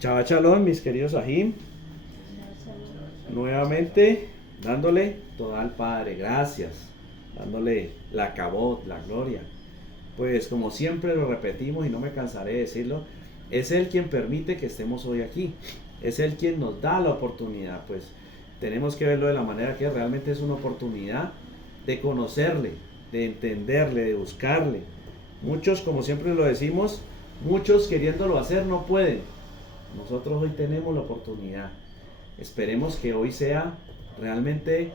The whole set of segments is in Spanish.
Chava Chalón, mis queridos Ajim, nuevamente dándole toda al Padre, gracias, dándole la cabot, la gloria. Pues como siempre lo repetimos y no me cansaré de decirlo, es Él quien permite que estemos hoy aquí, es Él quien nos da la oportunidad, pues tenemos que verlo de la manera que realmente es una oportunidad de conocerle, de entenderle, de buscarle. Muchos, como siempre lo decimos, muchos queriéndolo hacer no pueden. Nosotros hoy tenemos la oportunidad. Esperemos que hoy sea realmente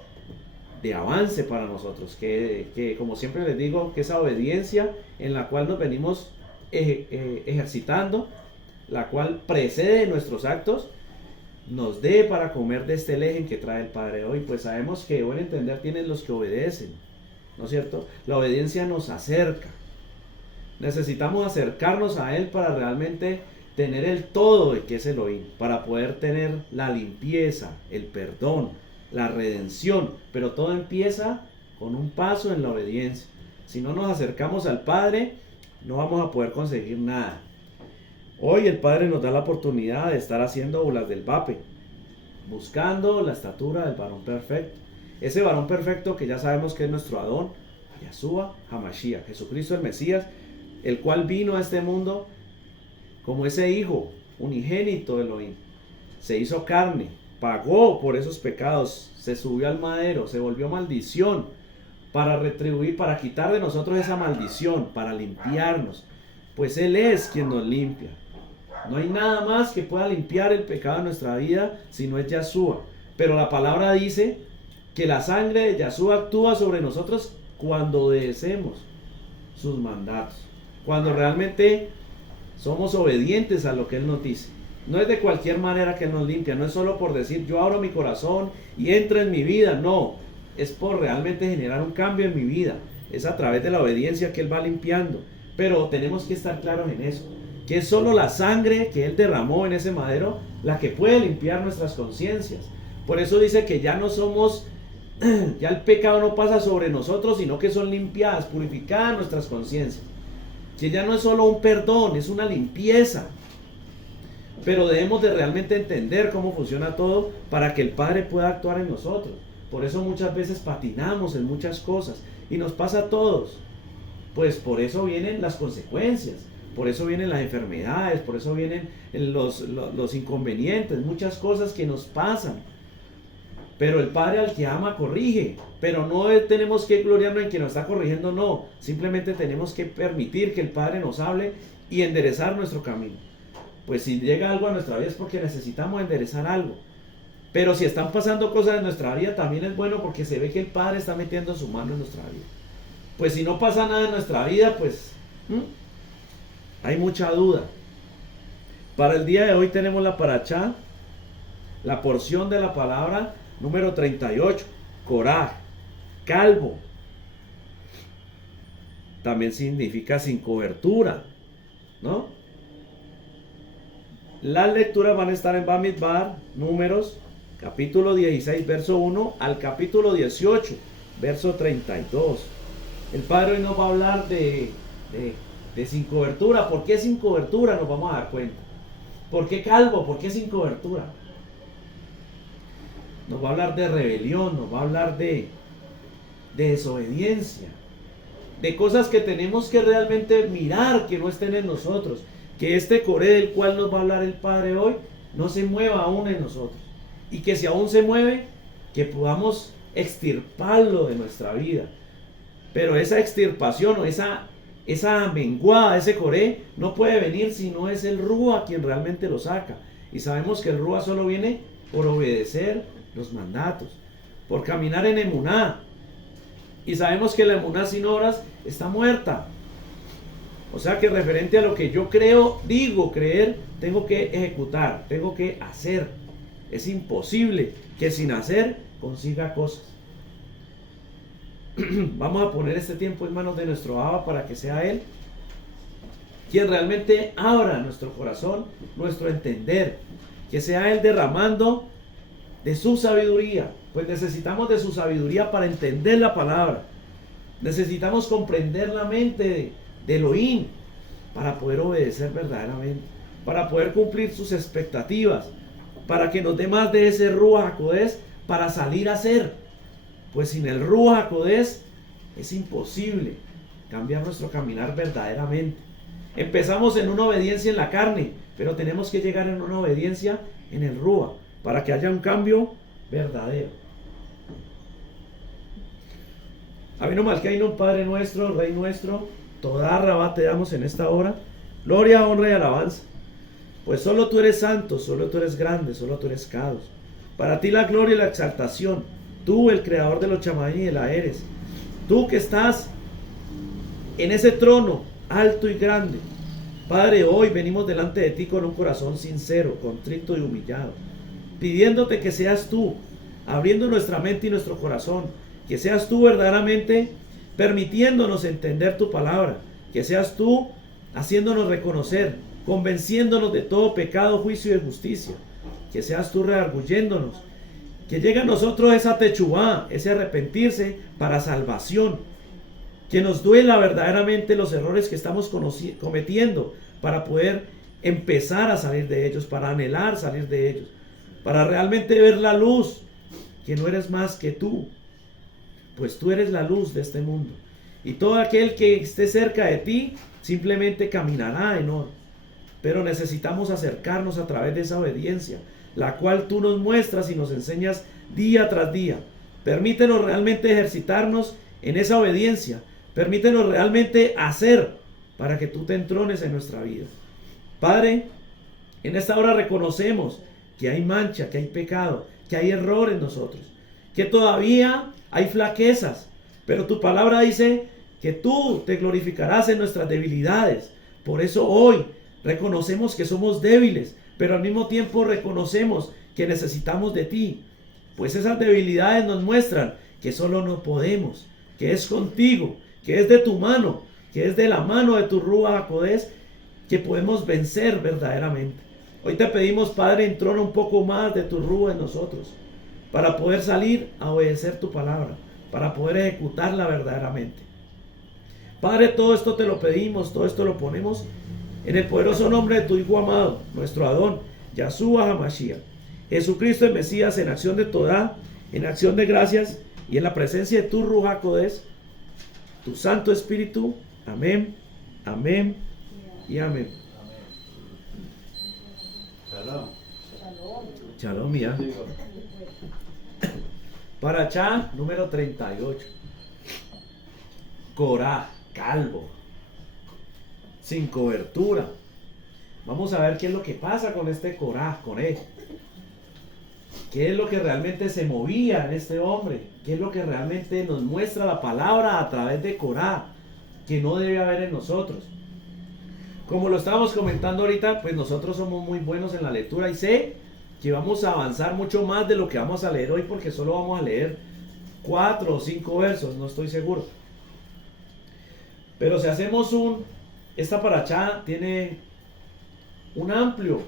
de avance para nosotros, que como siempre les digo, que esa obediencia en la cual nos venimos ejercitando, la cual precede nuestros actos, nos dé para comer de este lejen que trae el Padre hoy. Pues sabemos que buen entender tienen los que obedecen, ¿no es cierto? La obediencia nos acerca. Necesitamos acercarnos a Él para realmente tener el todo de que es Elohim, para poder tener la limpieza, el perdón, la redención, pero todo empieza con un paso en la obediencia. Si no nos acercamos al Padre, no vamos a poder conseguir nada. Hoy el Padre nos da la oportunidad de estar haciendo olas del vape, buscando la estatura del varón perfecto. Ese varón perfecto que ya sabemos que es nuestro Adón, Yahshua Hamashiach, Jesucristo el Mesías, el cual vino a este mundo como ese hijo unigénito de Elohim. Se hizo carne, pagó por esos pecados, se subió al madero, se volvió maldición para retribuir, para quitar de nosotros esa maldición, para limpiarnos. Pues Él es quien nos limpia. No hay nada más que pueda limpiar el pecado de nuestra vida si no es Yahshua. Pero la palabra dice que la sangre de Yahshua actúa sobre nosotros cuando obedecemos sus mandatos. Cuando realmente somos obedientes a lo que Él nos dice. No es de cualquier manera que Él nos limpia. No es solo por decir yo abro mi corazón y entro en mi vida. No, es por realmente generar un cambio en mi vida. Es a través de la obediencia que Él va limpiando. Pero tenemos que estar claros en eso, que es solo la sangre que Él derramó en ese madero la que puede limpiar nuestras conciencias. Por eso dice que ya no somos, ya el pecado no pasa sobre nosotros, sino que son limpiadas, purificadas nuestras conciencias. Que ya no es solo un perdón, es una limpieza. Pero debemos de realmente entender cómo funciona todo para que el Padre pueda actuar en nosotros. Por eso muchas veces patinamos en muchas cosas y nos pasa a todos. Pues por eso vienen las consecuencias, por eso vienen las enfermedades, por eso vienen los inconvenientes, muchas cosas que nos pasan. Pero el Padre al que ama corrige, pero no tenemos que gloriarnos en que nos está corrigiendo, no. Simplemente tenemos que permitir que el Padre nos hable y enderezar nuestro camino. Pues si llega algo a nuestra vida es porque necesitamos enderezar algo. Pero si están pasando cosas en nuestra vida también es bueno porque se ve que el Padre está metiendo su mano en nuestra vida. Pues si no pasa nada en nuestra vida, pues hay mucha duda. Para el día de hoy tenemos la parachá, la porción de la palabra número 38, Coraj, calvo. También significa sin cobertura, ¿no? Las lecturas van a estar en Bamidbar, números, capítulo 16, verso 1 al capítulo 18, verso 32. El Padre hoy nos va a hablar de sin cobertura. ¿Por qué sin cobertura? Nos vamos a dar cuenta. ¿Por qué calvo? ¿Por qué sin cobertura? Nos va a hablar de rebelión, nos va a hablar de desobediencia, de cosas que tenemos que realmente mirar que no estén en nosotros. Que este Coré del cual nos va a hablar el Padre hoy no se mueva aún en nosotros. Y que si aún se mueve, que podamos extirparlo de nuestra vida. Pero esa extirpación o esa menguada, ese Coré, no puede venir si no es el Rúa quien realmente lo saca. Y sabemos que el Rúa solo viene por obedecer los mandatos, por caminar en emuná. Y sabemos que la emuná sin obras está muerta. O sea que referente a lo que yo creo, digo creer, tengo que ejecutar, tengo que hacer. Es imposible que sin hacer consiga cosas. Vamos a poner este tiempo en manos de nuestro Abba para que sea Él quien realmente abra nuestro corazón, nuestro entender, que sea Él derramando de su sabiduría, pues necesitamos de su sabiduría para entender la palabra. Necesitamos comprender la mente de Elohim para poder obedecer verdaderamente. para poder cumplir sus expectativas, para que nos dé más de ese Ruach HaKodesh para salir a hacer. Pues sin el Ruach HaKodesh es imposible cambiar nuestro caminar verdaderamente. Empezamos en una obediencia en la carne, pero tenemos que llegar en una obediencia en el Ruach para que haya un cambio verdadero. Abino Malkeinu, Padre nuestro, Rey nuestro, toda Rabá te damos en esta hora, gloria, honra y alabanza. Pues solo tú eres santo, solo tú eres grande, solo tú eres Kadosh. Para ti la gloria y la exaltación. Tú, el creador de los Chamaí y de la Eres. Tú que estás en ese trono alto y grande. Padre, hoy venimos delante de ti con un corazón sincero, contrito y humillado, pidiéndote que seas tú, abriendo nuestra mente y nuestro corazón, que seas tú verdaderamente permitiéndonos entender tu palabra, que seas tú haciéndonos reconocer, convenciéndonos de todo pecado, juicio y justicia, que seas tú redarguyéndonos, que llegue a nosotros esa techubá, ese arrepentirse para salvación, que nos duela verdaderamente los errores que estamos cometiendo para poder empezar a salir de ellos, para anhelar salir de ellos, para realmente ver la luz, que no eres más que tú, pues tú eres la luz de este mundo. Y todo aquel que esté cerca de ti simplemente caminará en oro. Pero necesitamos acercarnos a través de esa obediencia, la cual tú nos muestras y nos enseñas día tras día. Permítenos realmente ejercitarnos en esa obediencia. Permítenos realmente hacer para que tú te entrones en nuestra vida. Padre, en esta hora reconocemos que hay mancha, que hay pecado, que hay error en nosotros, que todavía hay flaquezas, pero tu palabra dice que tú te glorificarás en nuestras debilidades. Por eso hoy reconocemos que somos débiles, pero al mismo tiempo reconocemos que necesitamos de ti, pues esas debilidades nos muestran que solo no podemos, que es contigo, que es de tu mano, que es de la mano de tu Ruach HaKodesh que podemos vencer verdaderamente. Hoy te pedimos, Padre, entrona un poco más de tu Ruach en nosotros, para poder salir a obedecer tu palabra, para poder ejecutarla verdaderamente. Padre, todo esto te lo pedimos, todo esto lo ponemos en el poderoso nombre de tu Hijo amado, nuestro Adón, Yahshua HaMashiach, Jesucristo el Mesías, en acción de Todá, en acción de gracias y en la presencia de tu Ruach HaKodesh, tu Santo Espíritu. Amén, amén y amén. Shalom. Shalom, ya. Parachá número 38. Corá, calvo, sin cobertura. Vamos a ver qué es lo que pasa con este Corá, Coré. ¿Qué es lo que realmente se movía en este hombre? ¿Qué es lo que realmente nos muestra la palabra a través de Corá, que no debe haber en nosotros? Como lo estábamos comentando ahorita, pues nosotros somos muy buenos en la lectura y sé que vamos a avanzar mucho más de lo que vamos a leer hoy, porque solo vamos a leer 4 o 5 versos, no estoy seguro. Pero si hacemos esta parachá tiene un amplio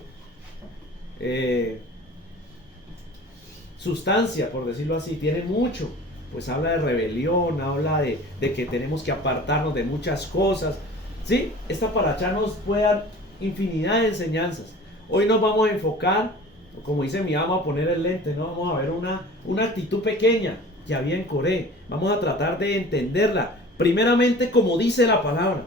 sustancia, por decirlo así, tiene mucho, pues habla de rebelión, habla de que tenemos que apartarnos de muchas cosas. Sí, esta parachá nos puede dar infinidad de enseñanzas. Hoy nos vamos a enfocar, como dice mi ama, a poner el lente, ¿no? Vamos a ver una actitud pequeña que había en Coré. Vamos a tratar de entenderla, primeramente como dice la palabra,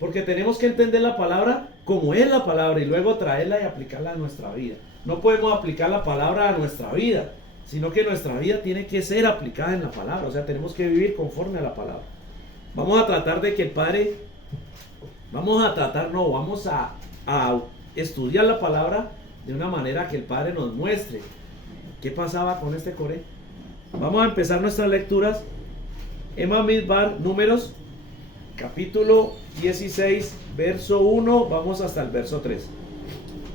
porque tenemos que entender la palabra como es la palabra y luego traerla y aplicarla a nuestra vida. No podemos aplicar la palabra a nuestra vida, sino que nuestra vida tiene que ser aplicada en la palabra. O sea, tenemos que vivir conforme a la palabra. Vamos a tratar de que el Padre, vamos a estudiar la palabra de una manera que el Padre nos muestre qué pasaba con este Coré. Vamos a empezar nuestras lecturas. Emma Midbar, Números, capítulo 16, verso 1, vamos hasta el verso 3.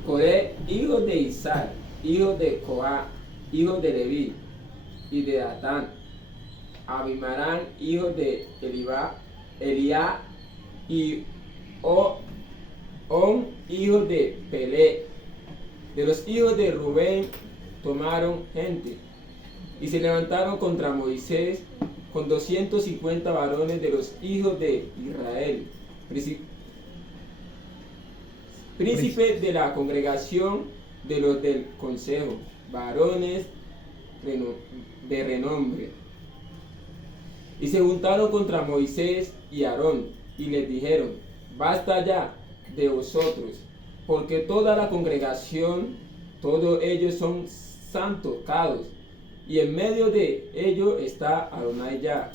Coré, hijo de Isaac, hijo de Coá, hijo de Leví, y de Datán, Abimarán, hijo de Eliá, y On, hijo de Pelé. De los hijos de Rubén tomaron gente, y se levantaron contra Moisés con 250 varones de los hijos de Israel, príncipes de la congregación de los del consejo, varones de renombre. Y se juntaron contra Moisés y Aarón, y les dijeron: basta ya de vosotros, porque toda la congregación, todos ellos son santificados, y en medio de ellos está Adonai ya.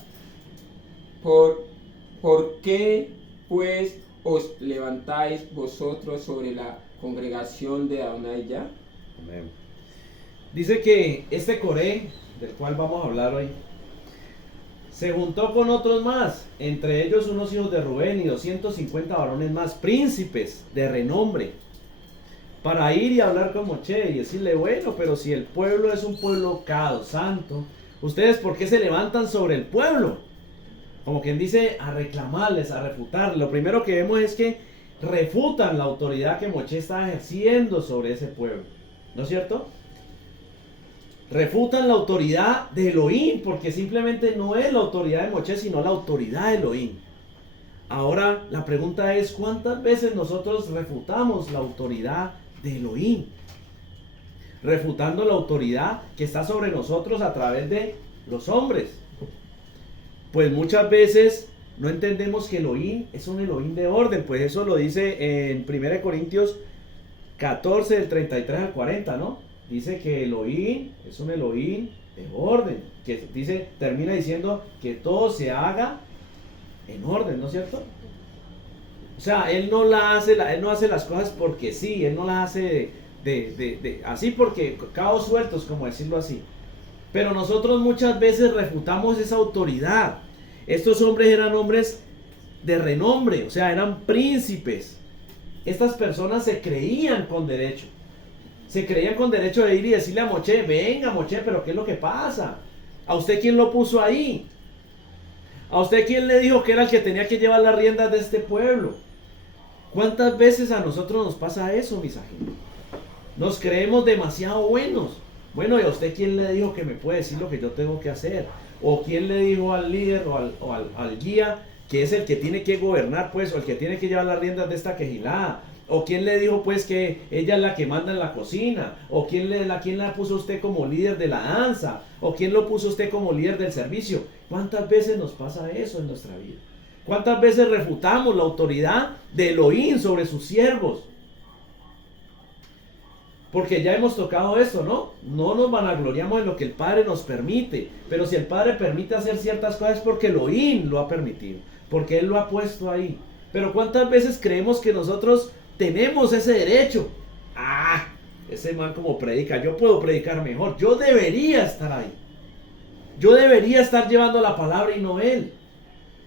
¿Por qué pues os levantáis vosotros sobre la congregación de Adonai ya? Amén. Dice que este Coré, del cual vamos a hablar hoy, se juntó con otros más, entre ellos unos hijos de Rubén y 250 varones más, príncipes de renombre, para ir y hablar con Moche y decirle: bueno, pero si el pueblo es un pueblo cado, santo, ¿ustedes por qué se levantan sobre el pueblo? Como quien dice, a reclamarles, a refutar. Lo primero que vemos es que refutan la autoridad que Moche está ejerciendo sobre ese pueblo, ¿no es cierto? Refutan la autoridad de Elohim, porque simplemente no es la autoridad de Moche, sino la autoridad de Elohim. Ahora la pregunta es: ¿cuántas veces nosotros refutamos la autoridad de Elohim? Refutando la autoridad que está sobre nosotros a través de los hombres. Pues muchas veces no entendemos que Elohim es un Elohim de orden. Pues eso lo dice en 1 Corintios 14, del 33 al 40, ¿no? Dice que Elohim es un Elohim de orden, que dice, termina diciendo que todo se haga en orden, ¿no es cierto? O sea, él no hace las cosas porque sí, él no las hace así porque cabos sueltos, como decirlo así. Pero nosotros muchas veces refutamos esa autoridad. Estos hombres eran hombres de renombre, o sea, eran príncipes. Estas personas se creían con derecho. Se creían con derecho de ir y decirle a Moche: venga Moche, pero ¿qué es lo que pasa? ¿A usted quién lo puso ahí? ¿A usted quién le dijo que era el que tenía que llevar las riendas de este pueblo? ¿Cuántas veces a nosotros nos pasa eso, mis agentes? Nos creemos demasiado buenos. Bueno, ¿y a usted quién le dijo que me puede decir lo que yo tengo que hacer? ¿O quién le dijo al líder o al guía que es el que tiene que gobernar, pues, o el que tiene que llevar las riendas de esta quejilada? ¿O quién le dijo, pues, que ella es la que manda en la cocina? ¿O quién la puso usted como líder de la danza? ¿O quién lo puso usted como líder del servicio? ¿Cuántas veces nos pasa eso en nuestra vida? ¿Cuántas veces refutamos la autoridad de Elohim sobre sus siervos? Porque ya hemos tocado esto, ¿no? No nos vanagloriamos en lo que el Padre nos permite. Pero si el Padre permite hacer ciertas cosas es porque Elohim lo ha permitido. Porque Él lo ha puesto ahí. Pero ¿cuántas veces creemos que nosotros tenemos ese derecho? Ah, ese man como predica, yo puedo predicar mejor. Yo debería estar ahí. Yo debería estar llevando la palabra y no él.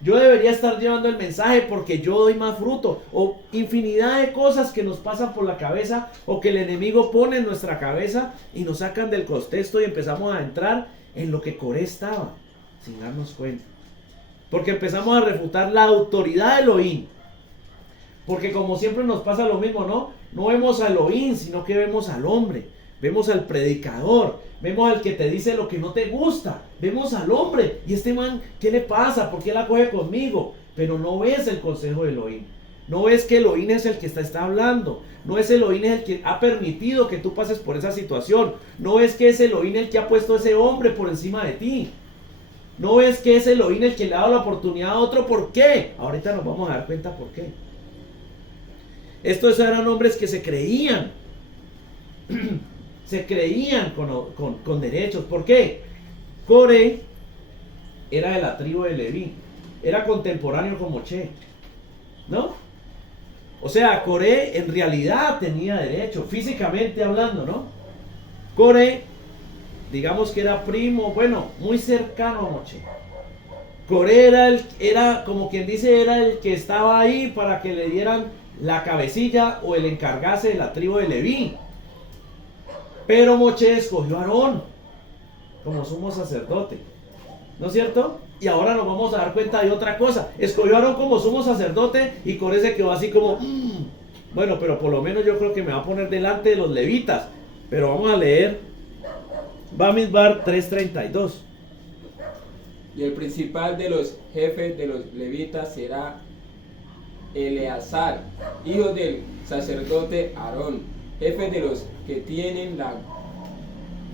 Yo debería estar llevando el mensaje porque yo doy más fruto. O infinidad de cosas que nos pasan por la cabeza o que el enemigo pone en nuestra cabeza y nos sacan del contexto y empezamos a entrar en lo que Coré estaba sin darnos cuenta. Porque empezamos a refutar la autoridad de Elohim. Porque como siempre nos pasa lo mismo, ¿no? No vemos a Elohim, sino que vemos al hombre. Vemos al predicador, vemos al que te dice lo que no te gusta, vemos al hombre, y este man, ¿qué le pasa? ¿Por qué la coge conmigo? Pero no ves el consejo de Elohim, no ves que Elohim es el que está hablando, no es Elohim el que ha permitido que tú pases por esa situación, no ves que es Elohim el que ha puesto a ese hombre por encima de ti, no ves que es Elohim el que le ha dado la oportunidad a otro. ¿Por qué? Ahorita nos vamos a dar cuenta por qué. Estos eran hombres que se creían con derechos. ¿Por qué? Coré era de la tribu de Leví, era contemporáneo con Moche, ¿no? O sea, Coré en realidad tenía derecho, físicamente hablando, ¿no? Coré, digamos que era primo, bueno, muy cercano a Moche. Coré era como quien dice, era el que estaba ahí para que le dieran la cabecilla o el encargase de la tribu de Leví. Pero Moche escogió a Aarón como sumo sacerdote, ¿no es cierto? Y ahora nos vamos a dar cuenta de otra cosa. Escogió a Aarón como sumo sacerdote y Coré se quedó así como, bueno, pero por lo menos yo creo que me va a poner delante de los levitas. Pero vamos a leer Bamidbar 3:32. Y el principal de los jefes de los levitas será Eleazar, hijo del sacerdote Aarón, jefe de los que tienen la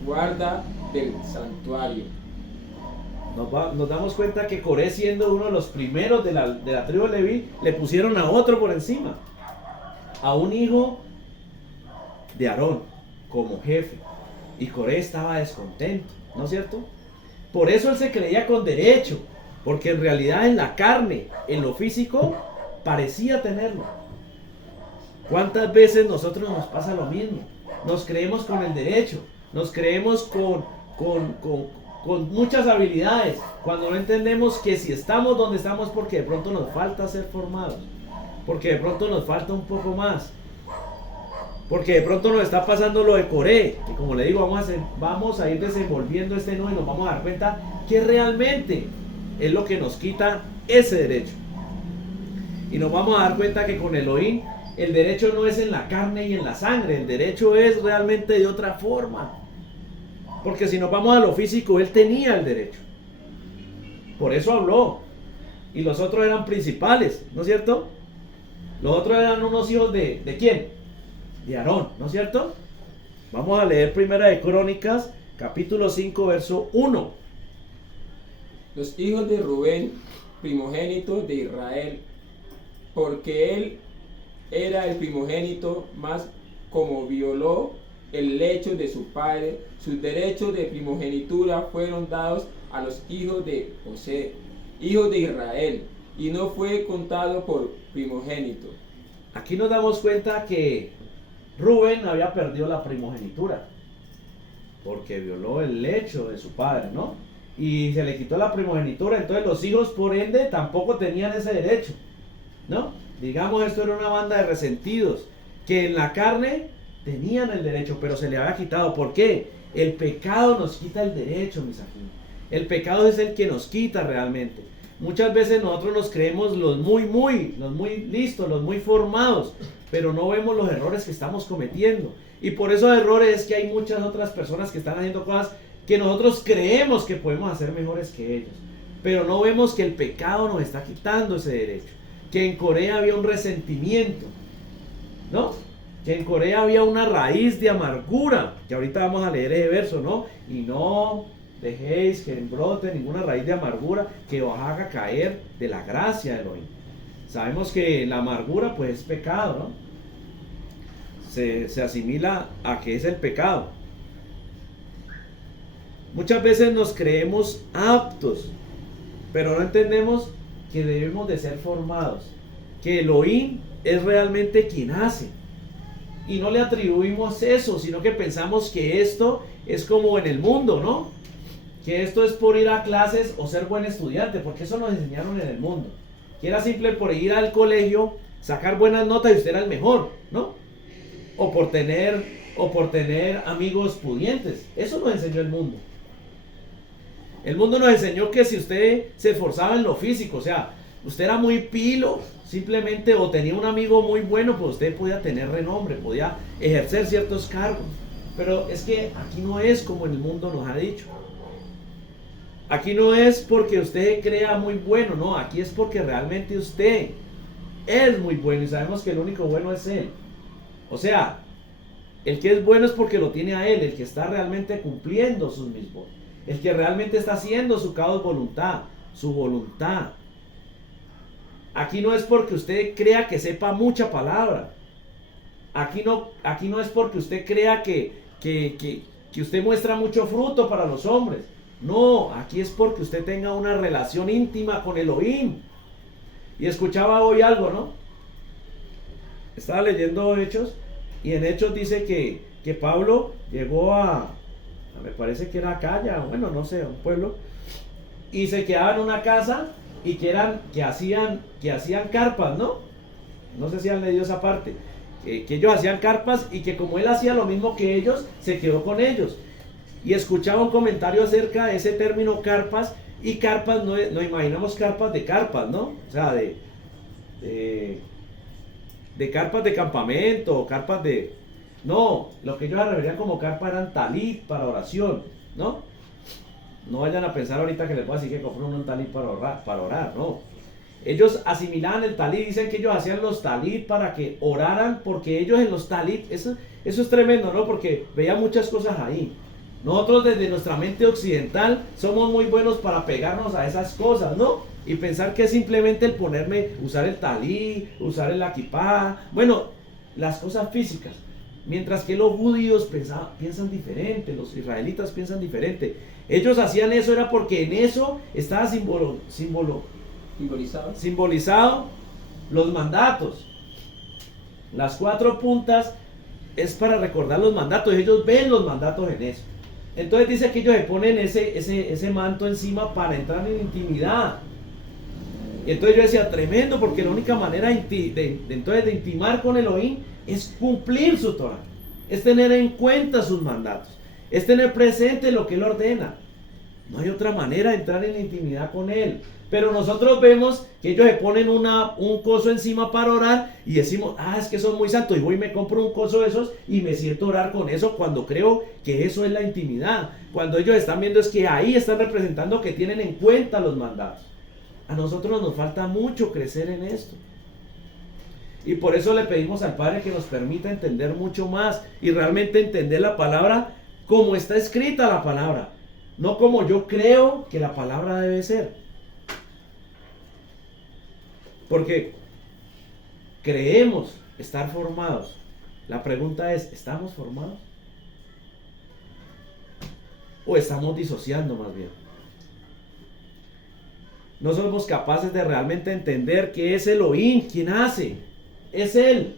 guarda del santuario. Nos damos cuenta que Coré, siendo uno de los primeros de la tribu de Leví, le pusieron a otro por encima, a un hijo de Aarón como jefe, y Coré estaba descontento, ¿no es cierto? Por eso él se creía con derecho, porque en realidad en la carne, en lo físico, parecía tenerlo. ¿Cuántas veces nosotros nos pasa lo mismo? Nos creemos con el derecho, nos creemos con muchas habilidades, cuando no entendemos que si estamos donde estamos porque de pronto nos falta ser formados, porque de pronto nos falta un poco más, porque de pronto nos está pasando lo de Coré, y como le digo, vamos a ir desenvolviendo este nudo y nos vamos a dar cuenta que realmente es lo que nos quita ese derecho. Y nos vamos a dar cuenta que con Elohim el derecho no es en la carne y en la sangre, el derecho es realmente de otra forma. Porque si nos vamos a lo físico, él tenía el derecho. Por eso habló. Y los otros eran principales, ¿no es cierto? Los otros eran unos hijos ¿de quién? De Aarón, ¿no es cierto? Vamos a leer Primera de Crónicas, capítulo 5, verso 1. Los hijos de Rubén, primogénito de Israel, porque él era el primogénito, más como violó el lecho de su padre, sus derechos de primogenitura fueron dados a los hijos de José, hijos de Israel, y no fue contado por primogénito. Aquí nos damos cuenta que Rubén había perdido la primogenitura, porque violó el lecho de su padre, ¿no? Y se le quitó la primogenitura, entonces los hijos por ende tampoco tenían ese derecho, ¿no? Digamos, esto era una banda de resentidos, que en la carne tenían el derecho, pero se le había quitado. ¿Por qué? El pecado nos quita el derecho, mis amigos. El pecado es el que nos quita realmente. Muchas veces nosotros nos creemos los muy listos, los muy formados, pero no vemos los errores que estamos cometiendo. Y por esos errores es que hay muchas otras personas que están haciendo cosas que nosotros creemos que podemos hacer mejores que ellos. Pero no vemos que el pecado nos está quitando ese derecho. Que en Corea había un resentimiento, ¿no? Que en Corea había una raíz de amargura, que ahorita vamos a leer ese verso, ¿no? Y no dejéis que brote ninguna raíz de amargura que os haga caer de la gracia de Elohim. Sabemos que la amargura pues es pecado, ¿no? Se asimila a que es el pecado. Muchas veces nos creemos aptos, pero no entendemos que debemos de ser formados, que Elohim es realmente quien hace. Y no le atribuimos eso, sino que pensamos que esto es como en el mundo, ¿no? Que esto es por ir a clases o ser buen estudiante, porque eso nos enseñaron en el mundo. Que era simple por ir al colegio, sacar buenas notas y usted era el mejor, ¿no? O por tener amigos pudientes. Eso nos enseñó el mundo. El mundo nos enseñó que si usted se esforzaba en lo físico, o sea, usted era muy pilo, simplemente, o tenía un amigo muy bueno, pues usted podía tener renombre, podía ejercer ciertos cargos. Pero es que aquí no es como el mundo nos ha dicho. Aquí no es porque usted crea muy bueno, no, aquí es porque realmente usted es muy bueno y sabemos que el único bueno es Él. O sea, el que es bueno es porque lo tiene a Él, el que está realmente cumpliendo sus mismos, el que realmente está haciendo su voluntad, su voluntad. Aquí no es porque usted crea que sepa mucha palabra. Aquí no es porque usted crea que usted muestra mucho fruto para los hombres. No, aquí es porque usted tenga una relación íntima con Elohim. Y escuchaba hoy algo, ¿no? Estaba leyendo Hechos, y en Hechos dice que Pablo llegó me parece que era Acaya, bueno, no sé, un pueblo, y se quedaba en una casa y que hacían carpas, ¿no? No sé si han leído esa parte, que ellos hacían carpas y que como él hacía lo mismo que ellos, se quedó con ellos. Y escuchaba un comentario acerca de ese término carpas, y carpas, no imaginamos carpas de carpas, ¿no? O sea, de carpas de campamento, carpas de... No, lo que ellos se referían como carpa eran talit para oración, ¿no? No vayan a pensar ahorita que les voy a decir que compren un talit para orar, no. Ellos asimilaban el talit, dicen que ellos hacían los talit para que oraran, porque ellos en los talit, eso es tremendo, ¿no? Porque veían muchas cosas ahí. Nosotros desde nuestra mente occidental somos muy buenos para pegarnos a esas cosas, ¿no? Y pensar que es simplemente el usar el talit, usar el akipá, bueno, las cosas físicas. Mientras que los judíos piensan diferente, los israelitas piensan diferente. Ellos hacían eso era porque en eso estaba simbolizado los mandatos. Las 4 puntas es para recordar los mandatos. Ellos ven los mandatos en eso. Entonces dice que ellos se ponen ese manto encima para entrar en intimidad. Y entonces yo decía, tremendo, porque la única manera de intimar con Elohim es cumplir su Torah, es tener en cuenta sus mandatos, es tener presente lo que Él ordena. No hay otra manera de entrar en la intimidad con Él. Pero nosotros vemos que ellos se ponen un coso encima para orar y decimos, es que son muy santos, y voy y me compro un coso de esos y me siento a orar con eso, cuando creo que eso es la intimidad. Cuando ellos están viendo es que ahí están representando que tienen en cuenta los mandatos. A nosotros nos falta mucho crecer en esto. Y por eso le pedimos al Padre que nos permita entender mucho más y realmente entender la palabra como está escrita la palabra, no como yo creo que la palabra debe ser. Porque creemos estar formados. La pregunta es, ¿estamos formados? ¿O estamos disociando más bien? No somos capaces de realmente entender que es Elohim quien hace. Es Él.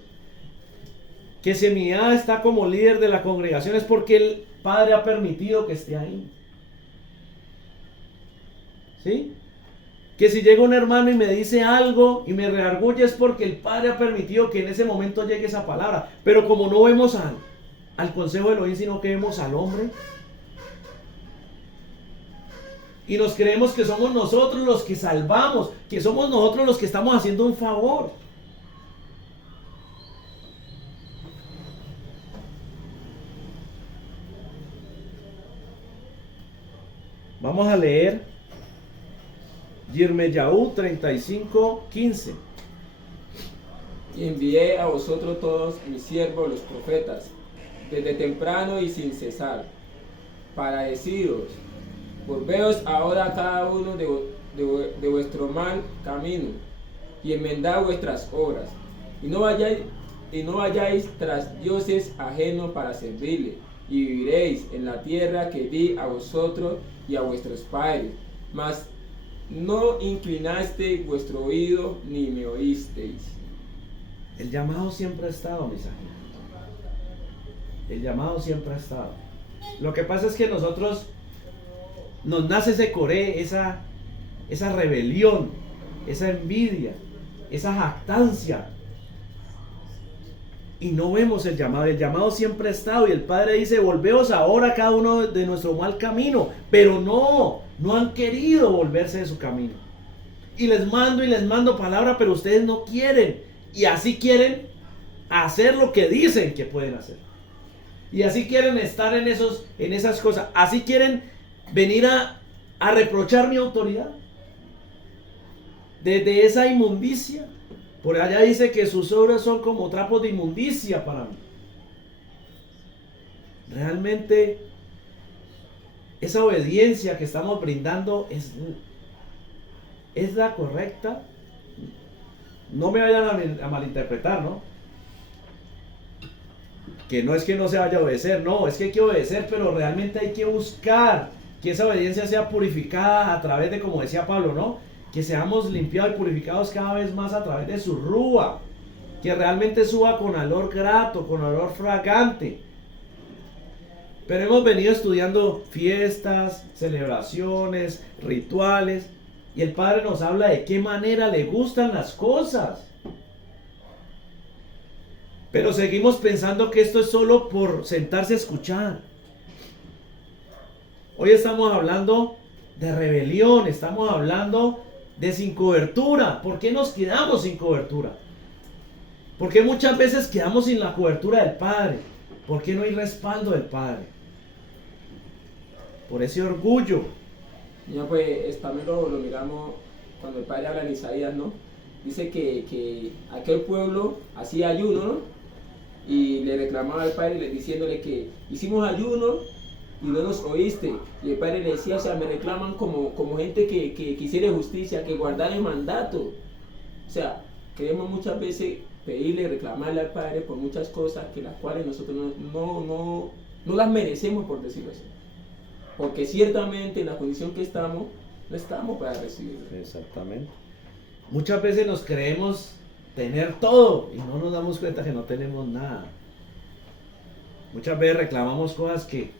Que si mi hija está como líder de la congregación es porque el Padre ha permitido que esté ahí. ¿Sí? Que si llega un hermano y me dice algo y me reargulle es porque el Padre ha permitido que en ese momento llegue esa palabra. Pero como no vemos al consejo de Elohim, sino que vemos al hombre, y nos creemos que somos nosotros los que salvamos, que somos nosotros los que estamos haciendo un favor. Vamos a leer Yirmeyahu 35:15. Y envié a vosotros todos mis siervos los profetas, desde temprano y sin cesar, para deciros, volveos ahora cada uno de vuestro mal camino, y enmendad vuestras obras, y no vayáis tras dioses ajenos para servirle, y viviréis en la tierra que di a vosotros y a vuestros padres, mas no inclinasteis vuestro oído ni me oísteis. El llamado siempre ha estado, mis amigos. El llamado siempre ha estado. Lo que pasa es que nosotros nos nace ese coré, esa rebelión, esa envidia, esa jactancia. Y no vemos el llamado. El llamado siempre ha estado. Y el Padre dice, volveos ahora cada uno de nuestro mal camino. Pero no han querido volverse de su camino. Y les mando palabra, pero ustedes no quieren. Y así quieren hacer lo que dicen que pueden hacer. Y así quieren estar en esas cosas. Así quieren venir a reprochar mi autoridad. Desde esa inmundicia. Por allá dice que sus obras son como trapos de inmundicia para mí. Realmente esa obediencia que estamos brindando es la correcta. No me vayan a malinterpretar, ¿no? Que no es que no se vaya a obedecer, no, es que hay que obedecer, pero realmente hay que buscar que esa obediencia sea purificada a través de, como decía Pablo, ¿no? Que seamos limpiados y purificados cada vez más a través de su rúa, que realmente suba con olor grato, con olor fragante. Pero hemos venido estudiando fiestas, celebraciones, rituales, y el Padre nos habla de qué manera le gustan las cosas. Pero seguimos pensando que esto es solo por sentarse a escuchar. Hoy estamos hablando de rebelión, estamos hablando de sin cobertura. ¿Por qué nos quedamos sin cobertura? Porque muchas veces quedamos sin la cobertura del Padre. ¿Por qué no hay respaldo del Padre? Por ese orgullo. Ya pues también lo miramos cuando el Padre habla en Isaías, ¿no? Dice que aquel pueblo hacía ayuno, ¿no? Y le reclamaba al Padre diciéndole que hicimos ayuno y no nos oíste. Y el Padre le decía, o sea, me reclaman como gente que quisiera justicia, que guardara el mandato. O sea, queremos muchas veces pedirle, reclamarle al Padre por muchas cosas que las cuales nosotros no las merecemos, por decirlo así. Porque ciertamente en la condición que estamos, no estamos para recibirlo. Exactamente. Muchas veces nos creemos tener todo y no nos damos cuenta que no tenemos nada. Muchas veces reclamamos cosas que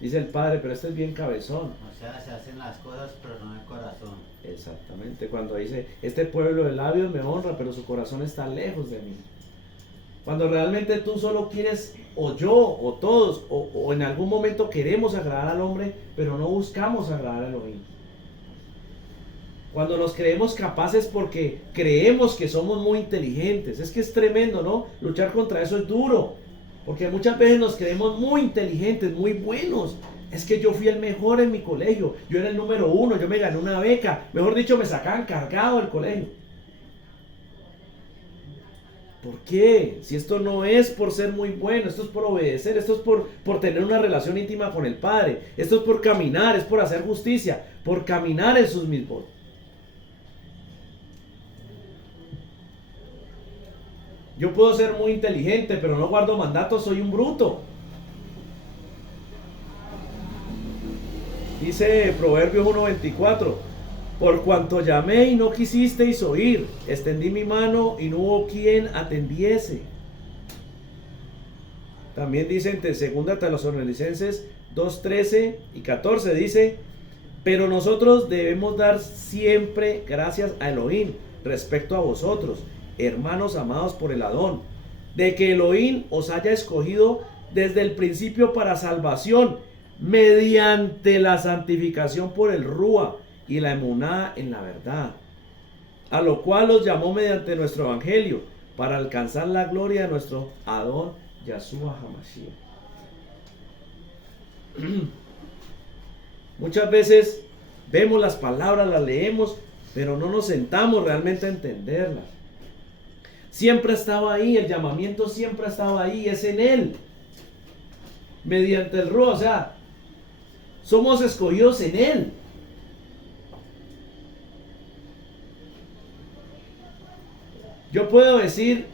dice el Padre, pero este es bien cabezón. O sea, se hacen las cosas pero no de corazón. Exactamente, cuando dice, este pueblo de labios me honra, pero su corazón está lejos de mí. Cuando realmente tú solo quieres, o yo, o todos, o en algún momento queremos agradar al hombre, pero no buscamos agradar al Elohim. Cuando nos creemos capaces porque creemos que somos muy inteligentes. Es que es tremendo, ¿no? Luchar contra eso es duro. Porque muchas veces nos creemos muy inteligentes, muy buenos. Es que yo fui el mejor en mi colegio. Yo era el número 1, yo me gané una beca. Mejor dicho, me sacaban cargado del colegio. ¿Por qué? Si esto no es por ser muy bueno, esto es por obedecer, esto es por tener una relación íntima con el Padre. Esto es por caminar, es por hacer justicia, por caminar en sus mismos. Yo puedo ser muy inteligente, pero no guardo mandatos, soy un bruto. Dice Proverbios 1:24, por cuanto llamé y no quisisteis oír, extendí mi mano y no hubo quien atendiese. También dice en 2 Tesalonicenses 2:13 y 14, dice, pero nosotros debemos dar siempre gracias a Elohim respecto a vosotros, hermanos amados por el Adón, de que Elohim os haya escogido desde el principio para salvación, mediante la santificación por el Rúa y la emuná en la verdad, a lo cual os llamó mediante nuestro evangelio, para alcanzar la gloria de nuestro Adón Yahshua HaMashiach. Muchas veces vemos las palabras, las leemos, pero no nos sentamos realmente a entenderlas. Siempre estaba ahí, el llamamiento siempre estaba ahí, es en Él. Mediante el Ruach, o sea, somos escogidos en Él. Yo puedo decir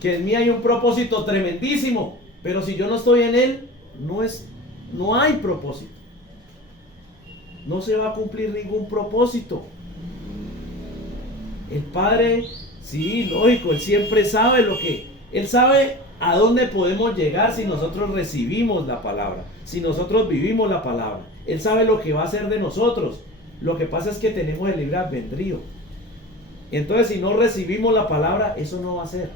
que en mí hay un propósito tremendísimo, pero si yo no estoy en Él, no hay propósito. No se va a cumplir ningún propósito. El Padre, sí, lógico, Él siempre sabe Él sabe a dónde podemos llegar si nosotros recibimos la palabra, si nosotros vivimos la palabra. Él sabe lo que va a hacer de nosotros. Lo que pasa es que tenemos el libre albedrío. Entonces, si no recibimos la palabra, eso no va a ser.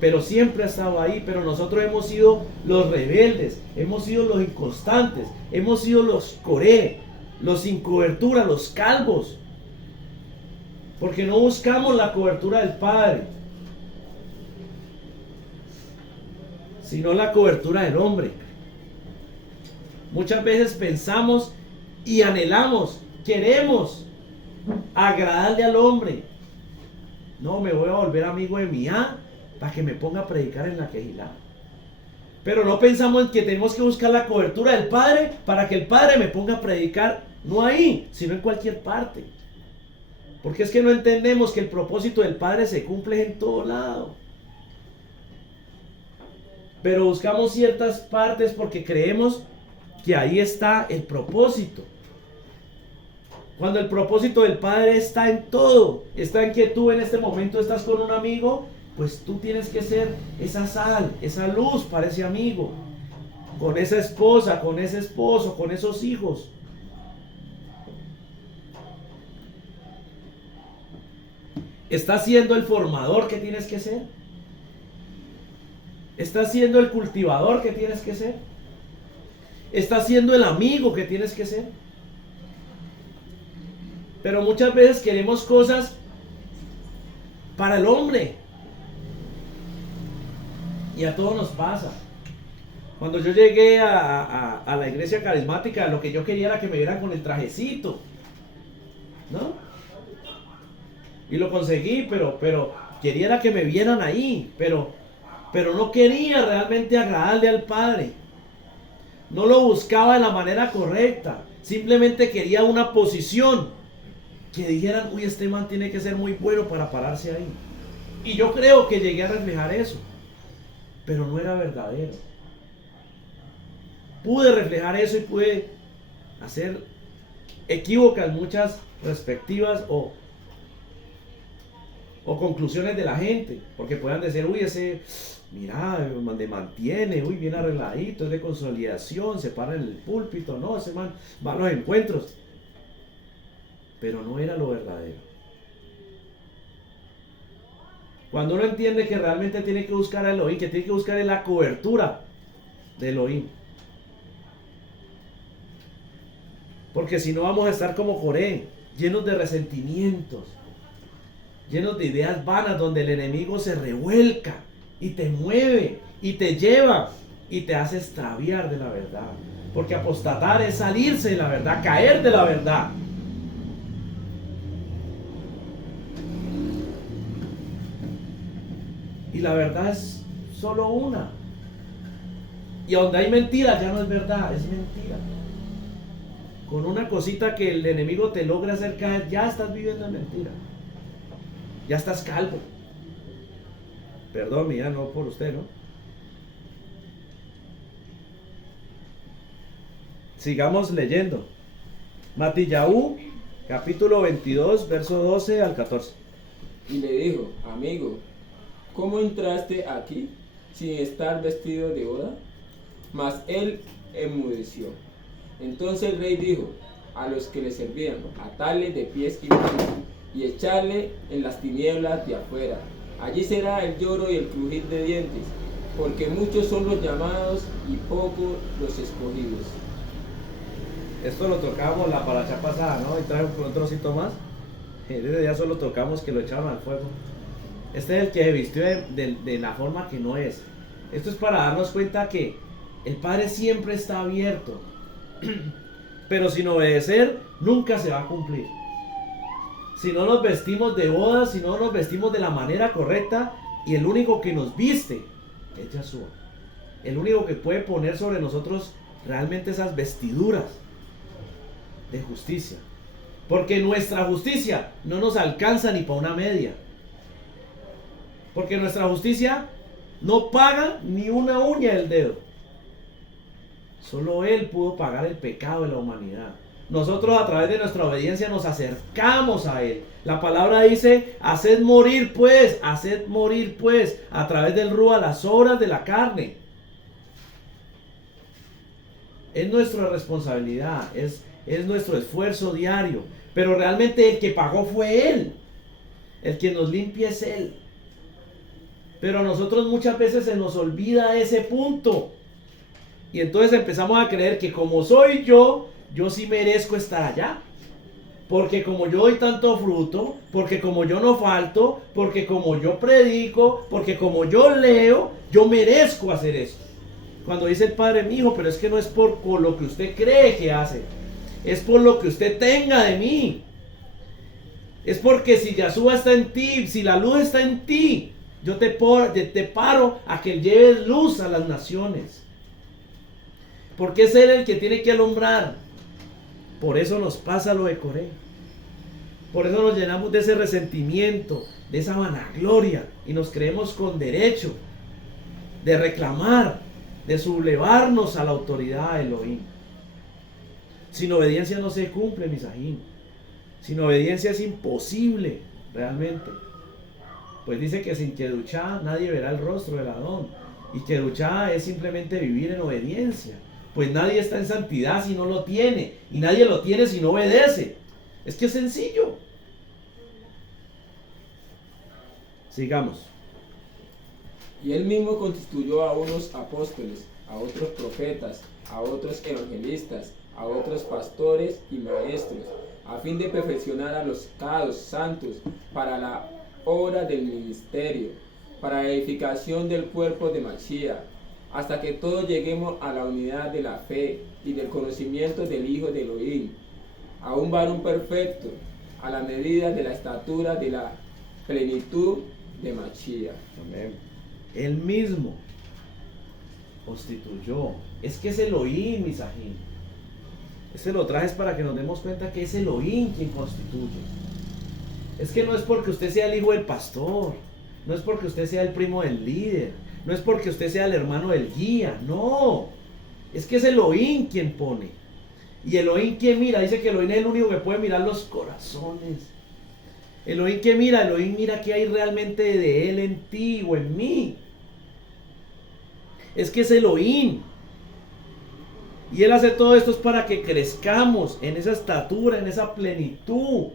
Pero siempre ha estado ahí, pero nosotros hemos sido los rebeldes, hemos sido los inconstantes, hemos sido los coré, los sin cobertura, los calvos. Porque no buscamos la cobertura del Padre, sino la cobertura del hombre. Muchas veces pensamos y anhelamos, queremos agradarle al hombre. No, me voy a volver amigo de mi para que me ponga a predicar en la Quejilá. Pero no pensamos en que tenemos que buscar la cobertura del Padre para que el Padre me ponga a predicar, no ahí, sino en cualquier parte. Porque es que no entendemos que el propósito del Padre se cumple en todo lado. Pero buscamos ciertas partes porque creemos que ahí está el propósito. Cuando el propósito del Padre está en todo, está en que tú en este momento estás con un amigo, pues tú tienes que ser esa sal, esa luz para ese amigo, con esa esposa, con ese esposo, con esos hijos. ¿Estás siendo el formador que tienes que ser? ¿Estás siendo el cultivador que tienes que ser? ¿Estás siendo el amigo que tienes que ser? Pero muchas veces queremos cosas para el hombre. Y a todos nos pasa. Cuando yo llegué a la iglesia carismática, lo que yo quería era que me vieran con el trajecito, ¿no? Y lo conseguí, pero quería era que me vieran ahí, pero no quería realmente agradarle al Padre. No lo buscaba de la manera correcta. Simplemente quería una posición que dijeran, uy, este man tiene que ser muy bueno para pararse ahí. Y yo creo que llegué a reflejar eso, pero no era verdadero. Pude reflejar eso y pude hacer equívocas muchas perspectivas o conclusiones de la gente, porque puedan decir, uy, ese, mira, donde mantiene, uy, bien arregladito, es de consolidación, se para en el púlpito, no, ese man va a los encuentros, pero no era lo verdadero. Cuando uno entiende que realmente tiene que buscar a Elohim, que tiene que buscar en la cobertura de Elohim, porque si no vamos a estar como Coré, llenos de resentimientos, llenos de ideas vanas, donde el enemigo se revuelca y te mueve y te lleva y te hace extraviar de la verdad. Porque apostatar es salirse de la verdad, caer de la verdad. Y la verdad es solo una. Y donde hay mentira ya no es verdad, es mentira. Con una cosita que el enemigo te logra hacer caer, ya estás viviendo en mentira. Ya estás calvo. Perdón, mira, no por usted, ¿no? Sigamos leyendo. Matillahu, capítulo 22, verso 12 al 14. Y le dijo, amigo, ¿cómo entraste aquí sin estar vestido de boda? Mas él enmudeció. Entonces el rey dijo a los que le servían, atadle de pies y manos y echarle en las tinieblas de afuera. Allí será el lloro y el crujir de dientes, porque muchos son los llamados y pocos los escogidos. Esto lo tocamos la paracha pasada, ¿no? Y trae un trocito más. Desde ya solo tocamos que lo echaron al fuego. Este es el que se vistió de la forma que no es. Esto es para darnos cuenta que el Padre siempre está abierto, pero sin obedecer nunca se va a cumplir. Si no nos vestimos de boda, si no nos vestimos de la manera correcta, y el único que nos viste es Yahshua. El único que puede poner sobre nosotros realmente esas vestiduras de justicia. Porque nuestra justicia no nos alcanza ni para una media. Porque nuestra justicia no paga ni una uña del dedo. Solo Él pudo pagar el pecado de la humanidad. Nosotros a través de nuestra obediencia nos acercamos a Él. La palabra dice, haced morir pues, a través del Rúa las obras de la carne. Es nuestra responsabilidad, es nuestro esfuerzo diario. Pero realmente el que pagó fue Él. El que nos limpia es Él. Pero a nosotros muchas veces se nos olvida ese punto. Y entonces empezamos a creer que como soy yo sí merezco estar allá. Porque como yo doy tanto fruto, porque como yo no falto, porque como yo predico, porque como yo leo, yo merezco hacer esto. Cuando dice el Padre, mi hijo, pero es que no es por lo que usted cree que hace, es por lo que usted tenga de mí. Es porque si Yahshua está en ti, si la luz está en ti, yo te paro a que lleves luz a las naciones. Porque es Él el que tiene que alumbrar. Por eso nos pasa lo de Coré. Por eso nos llenamos de ese resentimiento, de esa vanagloria, y nos creemos con derecho de reclamar, de sublevarnos a la autoridad de Elohim. Sin obediencia no se cumple, Misajín. Sin obediencia es imposible, realmente. Pues dice que sin Kedushá nadie verá el rostro del Adón. Y Kedushá es simplemente vivir en obediencia. Pues nadie está en santidad si no lo tiene. Y nadie lo tiene si no obedece. Es que es sencillo. Sigamos. Y él mismo constituyó a unos apóstoles, a otros profetas, a otros evangelistas, a otros pastores y maestros, a fin de perfeccionar a los santos para la obra del ministerio, para la edificación del cuerpo de Mashiach, hasta que todos lleguemos a la unidad de la fe y del conocimiento del Hijo de Elohim, a un varón perfecto, a la medida de la estatura de la plenitud de Mashiach. Amén. Él mismo constituyó. Es que es Elohim, Misajín. Este lo trajes para que nos demos cuenta que es Elohim quien constituye. Es que no es porque usted sea el hijo del pastor, no es porque usted sea el primo del líder, no es porque usted sea el hermano del guía, no. Es que es Elohim quien pone. Y Elohim quien mira, dice que Elohim es el único que puede mirar los corazones. Elohim que mira, Elohim mira qué hay realmente de él en ti o en mí. Es que es Elohim. Y él hace todo esto es para que crezcamos en esa estatura, en esa plenitud.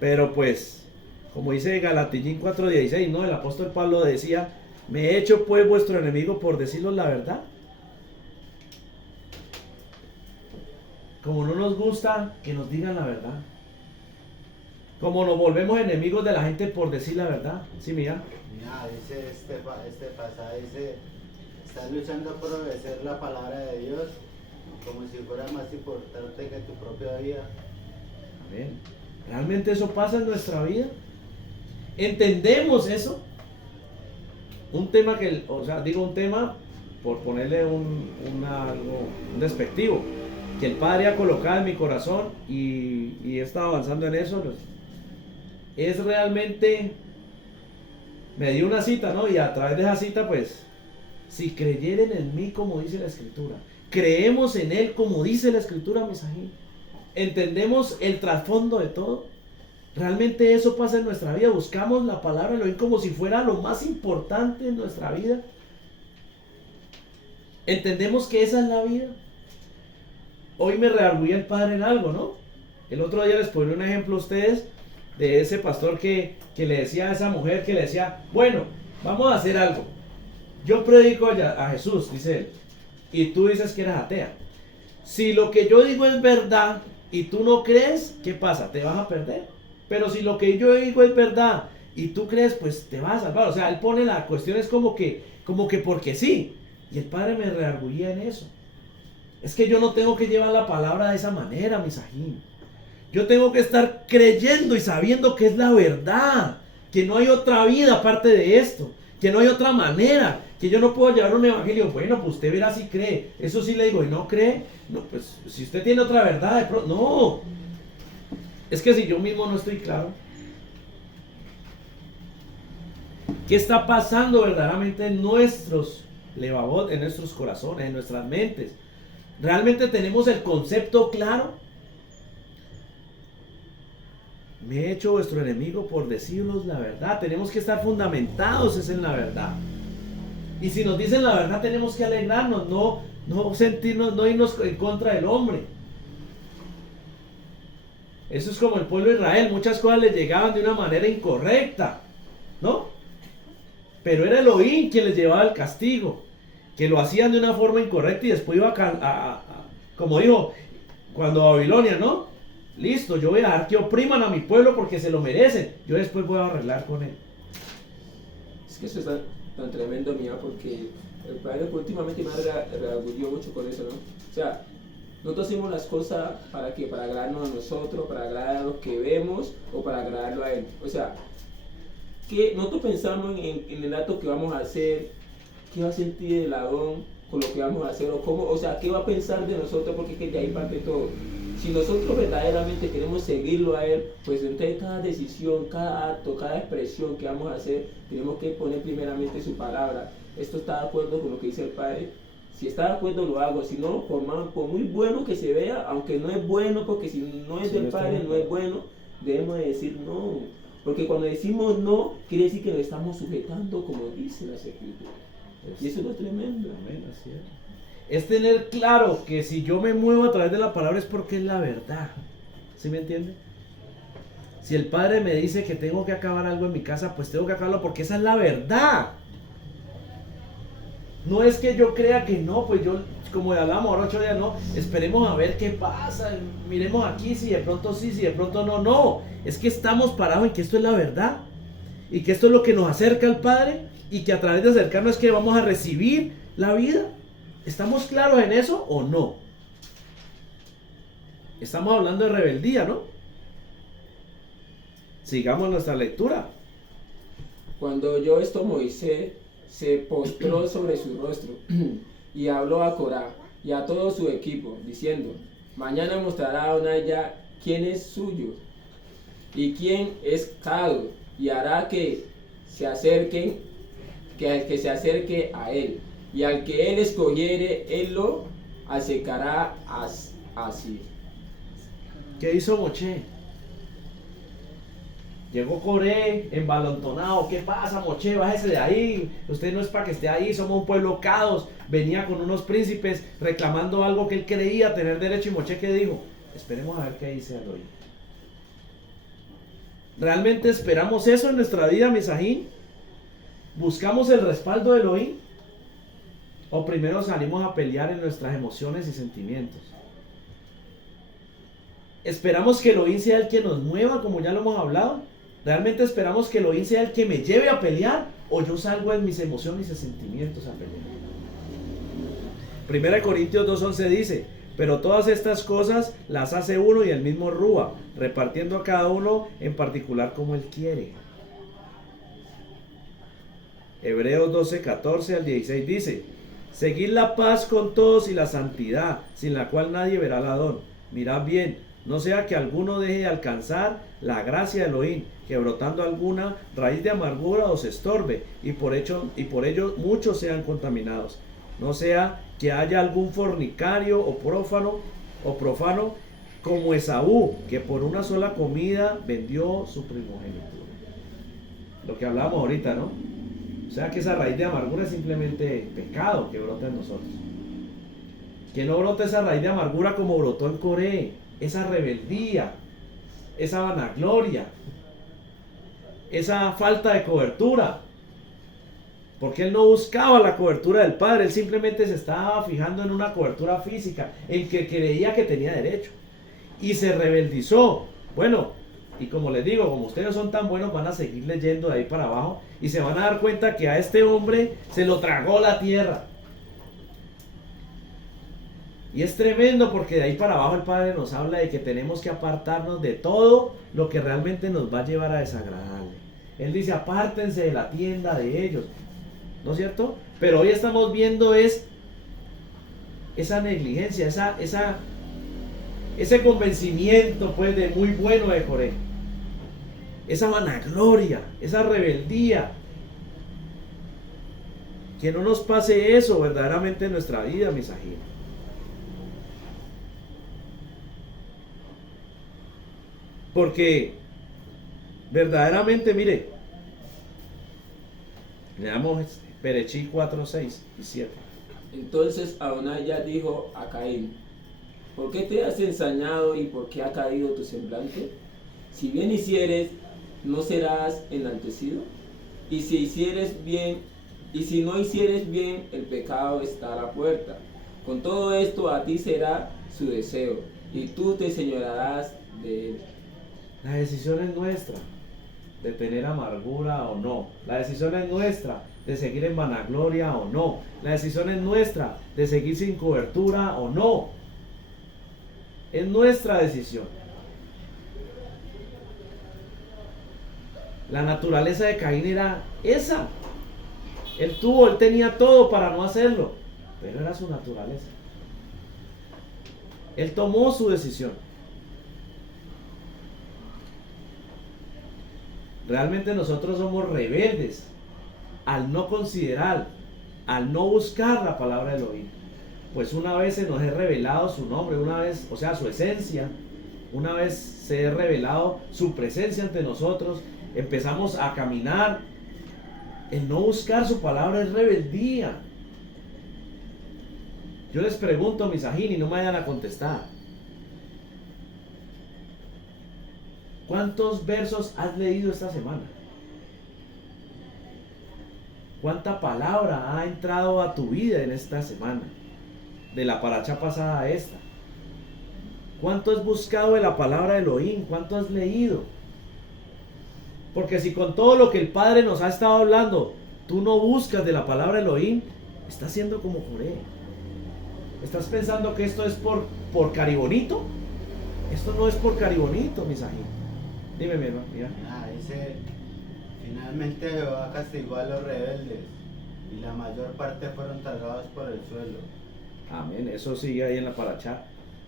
Pero pues, como dice Galatillín 4:16, ¿no? El apóstol Pablo decía, me he hecho pues vuestro enemigo por deciros la verdad. Como no nos gusta que nos digan la verdad. Como nos volvemos enemigos de la gente por decir la verdad. Sí, mira. Mira, dice este pasaje, dice, estás luchando por obedecer la palabra de Dios como si fuera más importante que tu propia vida. Amén. ¿Realmente eso pasa en nuestra vida? ¿Entendemos eso? Un tema que, o sea, digo un tema por ponerle algo despectivo, que el Padre ha colocado en mi corazón y he estado avanzando en eso. Es realmente, me dio una cita, ¿no? Y a través de esa cita, pues, si creyeren en mí como dice la Escritura, creemos en Él como dice la Escritura, Misajín, entendemos el trasfondo de todo. Realmente eso pasa en nuestra vida. Buscamos la palabra de Elohim como si fuera lo más importante en nuestra vida. Entendemos que esa es la vida. Hoy me reargullé el Padre en algo, ¿no? El otro día les puse un ejemplo a ustedes de ese pastor que le decía a esa mujer, que le decía, bueno, vamos a hacer algo. Yo predico a Jesús, dice él, y tú dices que eres atea. Si lo que yo digo es verdad y tú no crees, ¿qué pasa? Te vas a perder. Pero si lo que yo digo es verdad y tú crees, pues te vas a salvar. O sea, él pone la cuestión es como que porque sí. Y el Padre me reargullía en eso. Es que yo no tengo que llevar la palabra de esa manera, Misajín. Yo tengo que estar creyendo y sabiendo que es la verdad, que no hay otra vida aparte de esto, que no hay otra manera, que yo no puedo llevar un evangelio. Bueno, pues usted verá si cree. Eso sí le digo, ¿y no cree? No, pues si usted tiene otra verdad, de pronto, no. Es que si yo mismo no estoy claro, ¿qué está pasando verdaderamente en nuestros levavot, en nuestros corazones, en nuestras mentes? ¿Realmente tenemos el concepto claro? Me he hecho vuestro enemigo por deciros la verdad. Tenemos que estar fundamentados en la verdad. Y si nos dicen la verdad, tenemos que alegrarnos, no sentirnos, no irnos en contra del hombre. Eso es como el pueblo de Israel. Muchas cosas les llegaban de una manera incorrecta, ¿no? Pero era Elohim quien les llevaba el castigo, que lo hacían de una forma incorrecta y después iba como dijo, cuando Babilonia, ¿no? Listo, yo voy a dejar que opriman a mi pueblo porque se lo merecen. Yo después voy a arreglar con él. Es que eso es tan tremendo, mía, porque el Padre últimamente me reargulló mucho con eso, ¿no? O sea, nosotros hacemos las cosas para ¿qué? Para agradarnos a nosotros, para agradar a los que vemos o para agradarlo a Él. O sea, que nosotros pensamos en el acto que vamos a hacer, qué va a sentir el Adón con lo que vamos a hacer, o cómo, o sea, qué va a pensar de nosotros, porque es que de ahí parte todo. Si nosotros verdaderamente queremos seguirlo a Él, pues entonces cada decisión, cada acto, cada expresión que vamos a hacer, tenemos que poner primeramente su palabra. Esto está de acuerdo con lo que dice el Padre. Si está de acuerdo lo hago, si no, por muy bueno que se vea, aunque no es bueno, porque si no es del Padre, no es bueno, debemos de decir no. Porque cuando decimos no, quiere decir que nos estamos sujetando como dice la Escritura. Y eso es lo tremendo. Amén, así es tener claro que si yo me muevo a través de la palabra es porque es la verdad. ¿Sí me entiende? Si el Padre me dice que tengo que acabar algo en mi casa, pues tengo que acabarlo porque esa es la verdad. No es que yo crea que no, pues yo, como hablamos ahora 8 días, no, esperemos a ver qué pasa, miremos aquí si de pronto sí, si de pronto no, no, es que estamos parados en que esto es la verdad. y que esto es lo que nos acerca al Padre y que a través de acercarnos es que vamos a recibir la vida. ¿Estamos claros en eso o no? Estamos hablando de rebeldía, ¿no? Sigamos nuestra lectura. Cuando oyó esto, Moisés se postró sobre su rostro y habló a Corá y a todo su equipo, diciendo: mañana mostrará a Onaya quién es suyo y quién es Cado, y hará que se acerque a él, y al que él escogiere, él lo acercará así. ¿Qué hizo Moche? Llegó Coré, envalontonado. ¿Qué pasa, Moche? Bájese de ahí. Usted no es para que esté ahí. Somos un pueblo caos. Venía con unos príncipes reclamando algo que él creía tener derecho. Y Moche, ¿qué dijo? Esperemos a ver qué dice Elohim. ¿Realmente esperamos eso en nuestra vida, Misajín? ¿Buscamos el respaldo de Elohim? ¿O primero salimos a pelear en nuestras emociones y sentimientos? ¿Esperamos que Elohim sea el que nos mueva, como ya lo hemos hablado? ¿Realmente esperamos que Elohim sea el que me lleve a pelear? ¿O yo salgo en mis emociones y sentimientos a pelear? 1 Corintios 2:11 dice: pero todas estas cosas las hace uno y el mismo Rúa, repartiendo a cada uno en particular como él quiere. Hebreos 12:14 al 16 dice: seguid la paz con todos y la santidad, sin la cual nadie verá al Adón. Mirad bien, no sea que alguno deje de alcanzar la gracia de Elohim, que brotando alguna raíz de amargura os estorbe, y por ello muchos sean contaminados. No sea que haya algún fornicario o profano como Esaú, que por una sola comida vendió su primogenitura. Lo que hablábamos ahorita, ¿no? O sea que esa raíz de amargura es simplemente pecado que brota en nosotros. Que no brota esa raíz de amargura como brotó en Coré, esa rebeldía, esa vanagloria, esa falta de cobertura. Porque él no buscaba la cobertura del Padre, él simplemente se estaba fijando en una cobertura física, en que creía que tenía derecho. Y se rebeldizó. Bueno, y como les digo, como ustedes son tan buenos, van a seguir leyendo de ahí para abajo y se van a dar cuenta que a este hombre se lo tragó la tierra. Y es tremendo porque de ahí para abajo el Padre nos habla de que tenemos que apartarnos de todo lo que realmente nos va a llevar a desagradarle. Él dice: apártense de la tienda de ellos. ¿No es cierto? Pero hoy estamos viendo esa negligencia, ese convencimiento pues de muy bueno de Coré. Esa vanagloria, esa rebeldía. Que no nos pase eso verdaderamente en nuestra vida, mis ajíes. Porque verdaderamente, mire, leamos Berechí 4, 6 y 7. Entonces Adonai dijo a Caín: ¿por qué te has ensañado y por qué ha caído tu semblante? Si bien hicieres, ¿no serás enaltecido? Y si no hicieres bien, el pecado está a la puerta. Con todo esto a ti será su deseo, y tú te señorearás de él. La decisión es nuestra, de tener amargura o no. La decisión es nuestra, de seguir en vanagloria o no. La decisión es nuestra, de seguir sin cobertura o no. Es nuestra decisión. La naturaleza de Caín era esa. Él tenía todo para no hacerlo, pero era su naturaleza. Él tomó su decisión. Realmente nosotros somos rebeldes al no considerar, al no buscar la palabra de Elohim. Pues una vez se nos es revelado su nombre, una vez, o sea, su esencia, una vez se es revelado su presencia ante nosotros, empezamos a caminar. El no buscar su palabra es rebeldía. Yo les pregunto, Misajín, y no me vayan a contestar: ¿cuántos versos has leído esta semana? ¿Cuánta palabra ha entrado a tu vida en esta semana? De la paracha pasada a esta. ¿Cuánto has buscado de la palabra de Elohim? ¿Cuánto has leído? Porque si con todo lo que el Padre nos ha estado hablando, tú no buscas de la palabra Elohim, estás siendo como Coré. ¿Estás pensando que esto es por caribonito? Esto no es por caribonito, Misajín. Dime, mi hermano, mira. Dice, finalmente Jehová castigó a los rebeldes y la mayor parte fueron tragados por el suelo. Amén, eso sigue ahí en la paracha.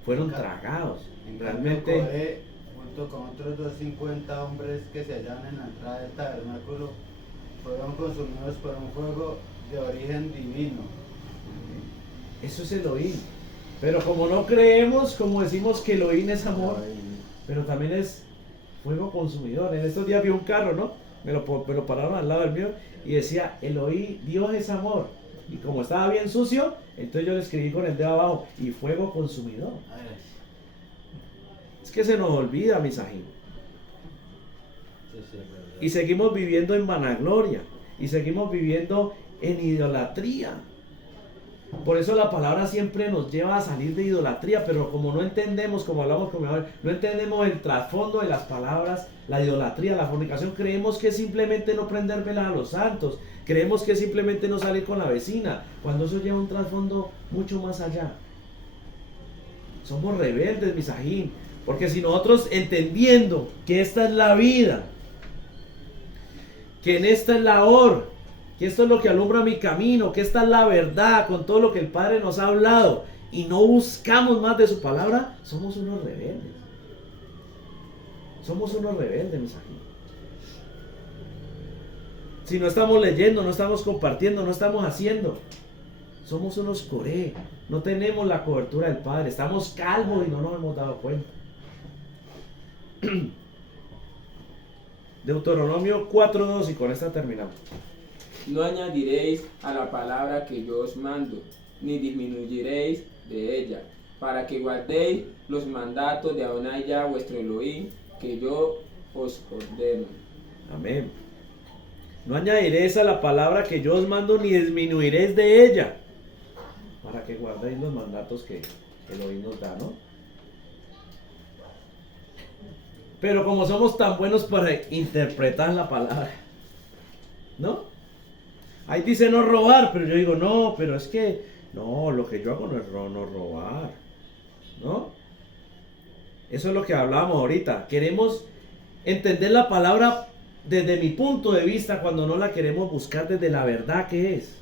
Fueron tragados. En Realmente, cambio, Coré, junto con otros 250 hombres que se hallaban en la entrada del tabernáculo, fueron consumidos por un fuego de origen divino. eso es Elohim. Pero como no creemos, como decimos que Elohim es amor, pero también es fuego consumidor. En estos días vi un carro, ¿no? Me lo pararon al lado del mío y decía, Elohim, Dios es amor. Y como estaba bien sucio, entonces yo le escribí con el dedo abajo, y fuego consumidor. Es que se nos olvida, Misajín. Y seguimos viviendo en vanagloria. Y seguimos viviendo en idolatría. Por eso la palabra siempre nos lleva a salir de idolatría. Pero como no entendemos, como hablamos con mi madre, no entendemos el trasfondo de las palabras, la idolatría, la fornicación, creemos que es simplemente no prender velas a los santos. Creemos que es simplemente no salir con la vecina. Cuando eso lleva un trasfondo mucho más allá. Somos rebeldes, Misajín. Porque si nosotros entendiendo que esta es la vida, que en esta es la hora, que esto es lo que alumbra mi camino, que esta es la verdad con todo lo que el Padre nos ha hablado, y no buscamos más de su palabra, somos unos rebeldes. Somos unos rebeldes, Misajín. Si no estamos leyendo, no estamos compartiendo, no estamos haciendo, somos unos Coré. No tenemos la cobertura del Padre, estamos calvos y no nos hemos dado cuenta. Deuteronomio 4:2, y con esta terminamos. No añadiréis a la palabra que yo os mando, ni disminuiréis de ella, para que guardéis los mandatos de Adonai Yah vuestro Elohim, que yo os ordeno. Amén. No añadiréis a la palabra que yo os mando, ni disminuiréis de ella, para que guardéis los mandatos que Elohim nos da, ¿no? Pero como somos tan buenos para interpretar la palabra, ¿no? Ahí dice no robar, pero yo digo, no, pero es que, no, lo que yo hago no es no robar, ¿no? Eso es lo que hablábamos ahorita. Queremos entender la palabra desde mi punto de vista cuando no la queremos buscar desde la verdad que es.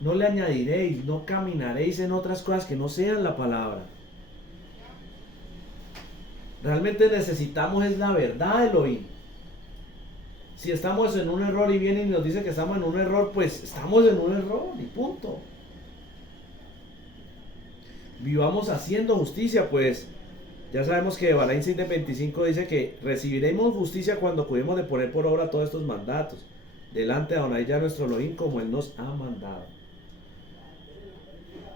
No le añadiréis, no caminaréis en otras cosas que no sean la palabra. Realmente necesitamos es la verdad de Elohim. Si estamos en un error y viene y nos dice que estamos en un error, pues estamos en un error y punto. Vivamos haciendo justicia, pues ya sabemos que Balaín 7:25 dice que recibiremos justicia cuando cuidemos de poner por obra todos estos mandatos delante de Adonai Yah nuestro Elohim, como Él nos ha mandado.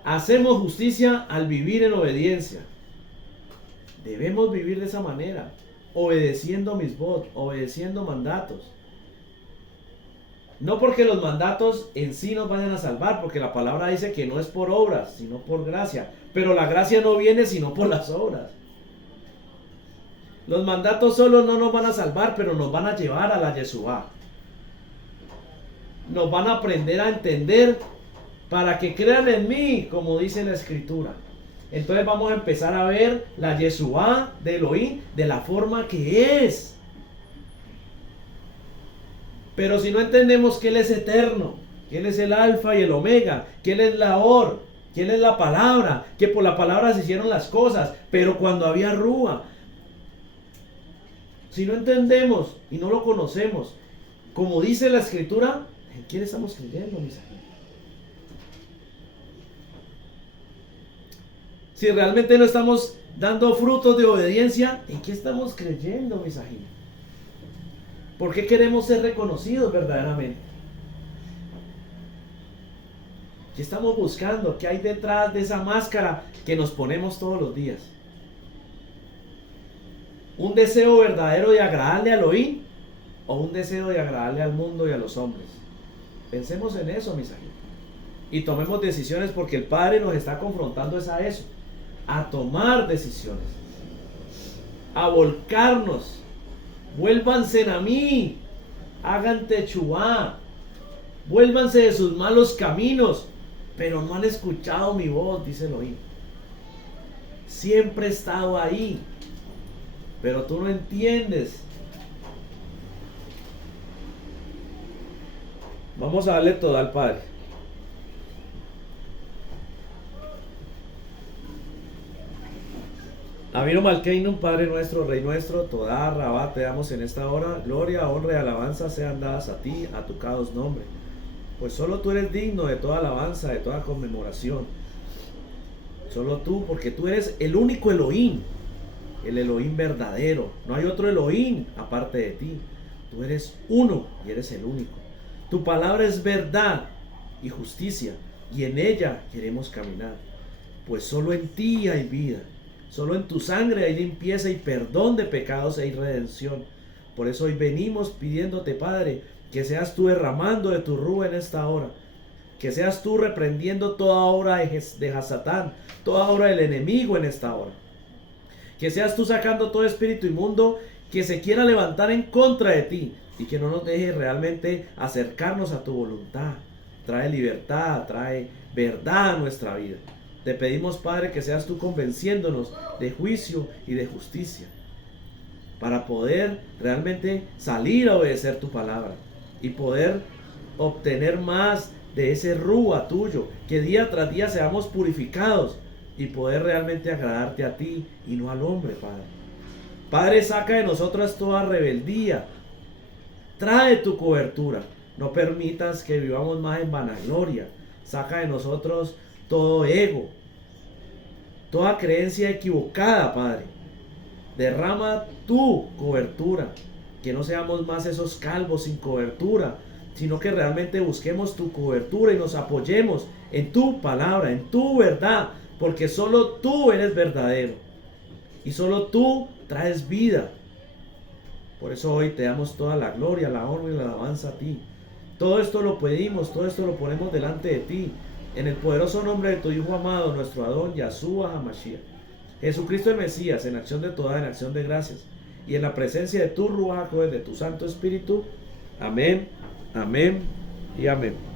Hacemos justicia al vivir en obediencia. Debemos vivir de esa manera, obedeciendo misbot, obedeciendo mandatos. No porque los mandatos en sí nos vayan a salvar, porque la palabra dice que no es por obras, sino por gracia. Pero la gracia no viene sino por las obras. Los mandatos solo no nos van a salvar, pero nos van a llevar a la Yeshua. Nos van a aprender a entender para que crean en mí, como dice la Escritura. Entonces vamos a empezar a ver la Yeshua de Elohim de la forma que es. Pero si no entendemos que Él es eterno, que Él es el alfa y el omega, que Él es la or, que Él es la palabra, que por la palabra se hicieron las cosas, pero cuando había rúa. Si no entendemos y no lo conocemos, como dice la Escritura, ¿en quién estamos creyendo, mis amigos? Si realmente no estamos dando frutos de obediencia, ¿en qué estamos creyendo, mis amigos? ¿Por qué queremos ser reconocidos verdaderamente? ¿Qué estamos buscando? ¿Qué hay detrás de esa máscara que nos ponemos todos los días? ¿Un deseo verdadero de agradarle a Elohim o un deseo de agradarle al mundo y a los hombres? Pensemos en eso, mis amigos, y tomemos decisiones, porque el Padre nos está confrontando a eso, a tomar decisiones, a volcarnos Vuélvanse a mí, hagan techubá, vuélvanse de sus malos caminos, pero no han escuchado mi voz, dice Elohim. Siempre he estado ahí, pero tú no entiendes. Vamos a darle todo al Padre. Avino Malkeinu, Padre nuestro, Rey nuestro, toda Rabá te damos en esta hora. Gloria, honra y alabanza sean dadas a ti, a tu cados nombre. Pues solo tú eres digno de toda alabanza, de toda conmemoración. Solo tú, porque tú eres el único Elohim, el Elohim verdadero. No hay otro Elohim aparte de ti. Tú eres uno y eres el único. Tu palabra es verdad y justicia, y en ella queremos caminar. Pues solo en ti hay vida. Solo en tu sangre hay limpieza y perdón de pecados e redención. Por eso hoy venimos pidiéndote, Padre, que seas tú derramando de tu rúa en esta hora. Que seas tú reprendiendo toda obra de Hasatán, toda obra del enemigo en esta hora. Que seas tú sacando todo espíritu inmundo que se quiera levantar en contra de ti y que no nos deje realmente acercarnos a tu voluntad. Trae libertad, trae verdad a nuestra vida. Te pedimos, Padre, que seas tú convenciéndonos de juicio y de justicia para poder realmente salir a obedecer tu palabra y poder obtener más de ese rúa tuyo, que día tras día seamos purificados y poder realmente agradarte a ti y no al hombre, Padre. Padre, saca de nosotros toda rebeldía, trae tu cobertura, no permitas que vivamos más en vanagloria, saca de nosotros todo ego, toda creencia equivocada, Padre. Derrama tu cobertura, que no seamos más esos calvos sin cobertura, sino que realmente busquemos tu cobertura y nos apoyemos en tu palabra, en tu verdad, porque solo tú eres verdadero y solo tú traes vida. Por eso hoy te damos toda la gloria, la honra y la alabanza a ti. Todo esto lo pedimos, todo esto lo ponemos delante de ti, en el poderoso nombre de tu Hijo amado, nuestro Adón, Yahshua HaMashiach. Jesucristo el Mesías, en acción de toda, en acción de gracias, y en la presencia de tu Ruach HaKodesh, de tu Santo Espíritu. Amén, amén y amén.